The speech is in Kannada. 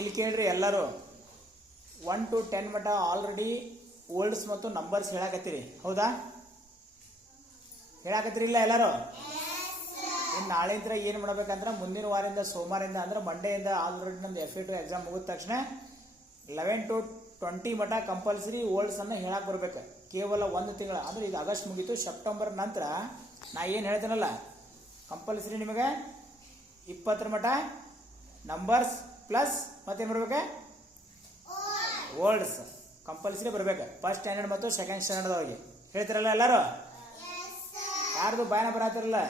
ಇಲ್ಲಿ ಕೇಳ್ರಿ ಎಲ್ಲರೂ 1 to 10 ಮಟ್ಟ ಆಲ್ರೆಡಿ ವರ್ಡ್ಸ್ ಮತ್ತು ನಂಬರ್ಸ್ ಹೇಳಾಕತ್ತೀರಿ, ಹೌದಾ? ಹೇಳಾಕತ್ತೀರಿ ಇಲ್ಲ ಎಲ್ಲರೂ? ಇನ್ನು ನಾಳೆಯಿಂದ ಏನು ಮಾಡ್ಬೇಕಂದ್ರೆ ಮುಂದಿನ ವಾರದಿಂದ ಸೋಮವಾರದಿಂದ ಅಂದ್ರೆ ಮಂಡೆಯಿಂದ ಆಲ್ರೆಡಿ ನಮ್ದು FA2 ಎಕ್ಸಾಮ್ ಮುಗಿದ ತಕ್ಷಣ 11 to 20 ಮಟ್ಟ ಕಂಪಲ್ಸರಿ ವರ್ಡ್ಸ್ ಅನ್ನ ಹೇಳಕ್ ಬರ್ಬೇಕು. ಕೇವಲ 1 ತಿಂಗಳ ಅಂದ್ರೆ ಈಗ ಆಗಸ್ಟ್ ಮುಗೀತು, ಸೆಪ್ಟೆಂಬರ್ ನಂತರ ನಾ ಏನು ಹೇಳ್ತೇನಲ್ಲ ಕಂಪಲ್ಸರಿ ನಿಮಗೆ 20 ಮಟ್ಟ ನಂಬರ್ಸ್ ಪ್ಲಸ್ ಮತ್ತೇನು ಬರ್ಬೇಕು, ವರ್ಡ್ಸ್ ಕಂಪಲ್ಸರಿ ಬರ್ಬೇಕು. ಫಸ್ಟ್ ಸ್ಟ್ಯಾಂಡರ್ಡ್ ಮತ್ತು ಸೆಕೆಂಡ್ ಸ್ಟ್ಯಾಂಡರ್ಡ್ ಅವ್ರಿಗೆ ಹೇಳ್ತಿರಲ್ಲ ಎಲ್ಲರೂ? ಯಾರ್ದು ಬಾಯನ ಬರತ್ತಿರಲ್ಲ?